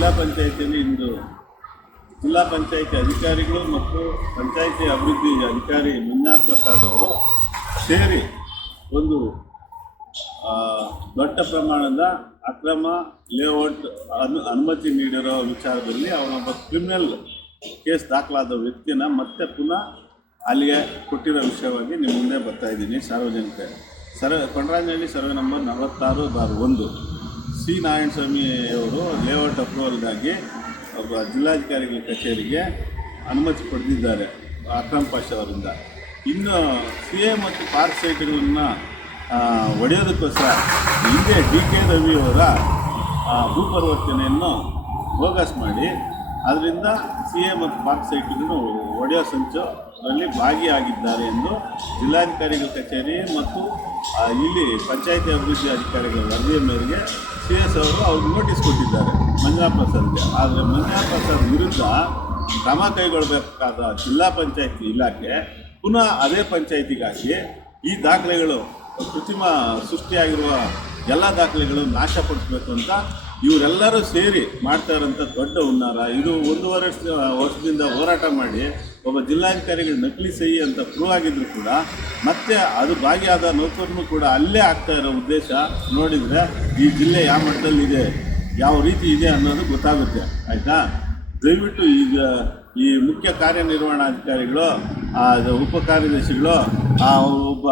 ಜಿಲ್ಲಾ ಪಂಚಾಯಿತಿಯಲ್ಲಿ ಇಂದು ಜಿಲ್ಲಾ ಪಂಚಾಯಿತಿ ಅಧಿಕಾರಿಗಳು ಮತ್ತು ಪಂಚಾಯಿತಿ ಅಭಿವೃದ್ಧಿ ಅಧಿಕಾರಿ ಮಂಜುನಾಥ್ ಪ್ರಸಾದ್ ಅವರು ಸೇರಿ ಒಂದು ದೊಡ್ಡ ಪ್ರಮಾಣದ ಅಕ್ರಮ ಲೇಔಟ್ ಅನುಮತಿ ನೀಡಿರೋ ವಿಚಾರದಲ್ಲಿ ಅವನೊಬ್ಬ ಕ್ರಿಮಿನಲ್ ಕೇಸ್ ದಾಖಲಾದ ವ್ಯಕ್ತಿನ ಮತ್ತೆ ಪುನಃ ಅಲ್ಲಿಗೆ ಕೊಟ್ಟಿರೋ ವಿಷಯವಾಗಿ ನಿಮ್ಮ ಮುಂದೆ ಬರ್ತಾ ಇದ್ದೀನಿ. ಸಾರ್ವಜನಿಕ Kondarajanahalli survey number 46/1 C ನಾರಾಯಣಸ್ವಾಮಿಯವರು layout ಅಪ್ರೂವಲ್ಗಾಗಿ ಒಬ್ಬ ಜಿಲ್ಲಾಧಿಕಾರಿಗಳ ಕಚೇರಿಗೆ ಅನುಮತಿ ಪಡೆದಿದ್ದಾರೆ ಅಕ್ರಮ್ ಪಾಷಾ ಅವರಿಂದ. ಇನ್ನು CA ಮತ್ತು ಪಾರ್ಕ್ ಸೈಟ್ಗಳನ್ನು ಒಡೆಯೋದಕ್ಕೋಸ್ಕರ ಹಿಂದೆ DK ರವಿಯವರ ಭೂಪರಿವರ್ತನೆಯನ್ನು ಬೋಗಸ್ ಮಾಡಿ ಅದರಿಂದ CA ಮತ್ತು ಪಾರ್ಕ್ ಸೈಟ್ಗಳನ್ನು ಒಡೆಯೋ ಸಂಚಲ್ಲಿ ಭಾಗಿಯಾಗಿದ್ದಾರೆ ಎಂದು ಜಿಲ್ಲಾಧಿಕಾರಿಗಳ ಕಚೇರಿ ಮತ್ತು ಇಲ್ಲಿ ಪಂಚಾಯಿತಿ ಅಭಿವೃದ್ಧಿ ಅಧಿಕಾರಿಗಳ ವರದಿಯ ಮೇರೆಗೆ CS ಅವರು ಅವ್ರಿಗೆ ನೋಟಿಸ್ ಕೊಟ್ಟಿದ್ದಾರೆ ಮಂಜುನಾಥ್ ಪ್ರಸಾದ್ಗೆ. ಆದರೆ ಮಂಜುನಾಥ್ ಪ್ರಸಾದ್ ವಿರುದ್ಧ ಕ್ರಮ ಕೈಗೊಳ್ಳಬೇಕಾದ ಜಿಲ್ಲಾ ಪಂಚಾಯಿತಿ ಇಲಾಖೆ ಪುನಃ ಅದೇ ಪಂಚಾಯಿತಿಗಾಗಿ ಈ ದಾಖಲೆಗಳು ಕೃತ್ರಿಮ ಸೃಷ್ಟಿಯಾಗಿರುವ ಎಲ್ಲ ದಾಖಲೆಗಳು ನಾಶಪಡಿಸಬೇಕು ಅಂತ ಇವರೆಲ್ಲರೂ ಸೇರಿ ಮಾಡ್ತಾ ಇರೋಂಥ ದೊಡ್ಡ ಹುನ್ನಾರ ಇದು. 1.5 ವರ್ಷದಿಂದ ಹೋರಾಟ ಮಾಡಿ ಒಬ್ಬ ಜಿಲ್ಲಾಧಿಕಾರಿಗಳು ನಕಲಿ ಸಹಿ ಅಂತ ಪ್ರೂವ್ ಆಗಿದ್ರು ಕೂಡ ಮತ್ತೆ ಅದು ಭಾಗಿಯಾದ ನೌಕರನ್ನು ಕೂಡ ಅಲ್ಲೇ ಆಗ್ತಾ ಇರೋ ಉದ್ದೇಶ ನೋಡಿದರೆ ಈ ಜಿಲ್ಲೆ ಯಾವ ಮಟ್ಟದಲ್ಲಿದೆ, ಯಾವ ರೀತಿ ಇದೆ ಅನ್ನೋದು ಗೊತ್ತಾಗುತ್ತೆ. ಆಯಿತಾ? ದಯವಿಟ್ಟು ಈಗ ಈ ಮುಖ್ಯ ಕಾರ್ಯನಿರ್ವಹಣಾಧಿಕಾರಿಗಳು, ಉಪ ಕಾರ್ಯದರ್ಶಿಗಳು, ಒಬ್ಬ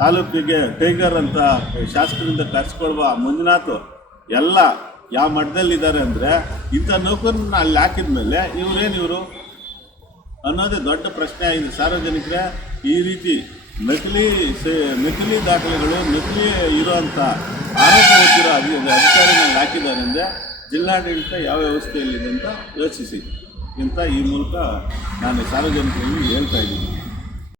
ತಾಲೂಕಿಗೆ ಟೈಗರ್ ಅಂತ ಶಾಸಕರಿಂದ ಕರೆಸ್ಕೊಳ್ವ ಮಂಜುನಾಥ್ ಎಲ್ಲ ಯಾವ ಮಟ್ಟದಲ್ಲಿದ್ದಾರೆ ಅಂದರೆ ಇಂಥ ನೌಕರನ್ನ ಅಲ್ಲಿ ಹಾಕಿದ ಮೇಲೆ ಇವರು ಅನ್ನೋದೇ ದೊಡ್ಡ ಪ್ರಶ್ನೆ ಆಗಿದೆ. ಸಾರ್ವಜನಿಕರೇ, ಈ ರೀತಿ ನಕಲಿ ದಾಖಲೆಗಳು ನಕಲಿ ಇರೋವಂಥ ಆರೋಪ ಹೊತ್ತಿರೋ ಅಧಿಕಾರಿಗಳನ್ನ ಹಾಕಿದ್ದಾರೆ ಅಂದರೆ ಜಿಲ್ಲಾಡಳಿತ ಯಾವ ವ್ಯವಸ್ಥೆಯಲ್ಲಿದೆ ಅಂತ ಯೋಚಿಸಿ ಅಂತ ಈ ಮೂಲಕ ನಾನು ಸಾರ್ವಜನಿಕರಲ್ಲಿ ಹೇಳ್ತಾ ಇದ್ದೀನಿ.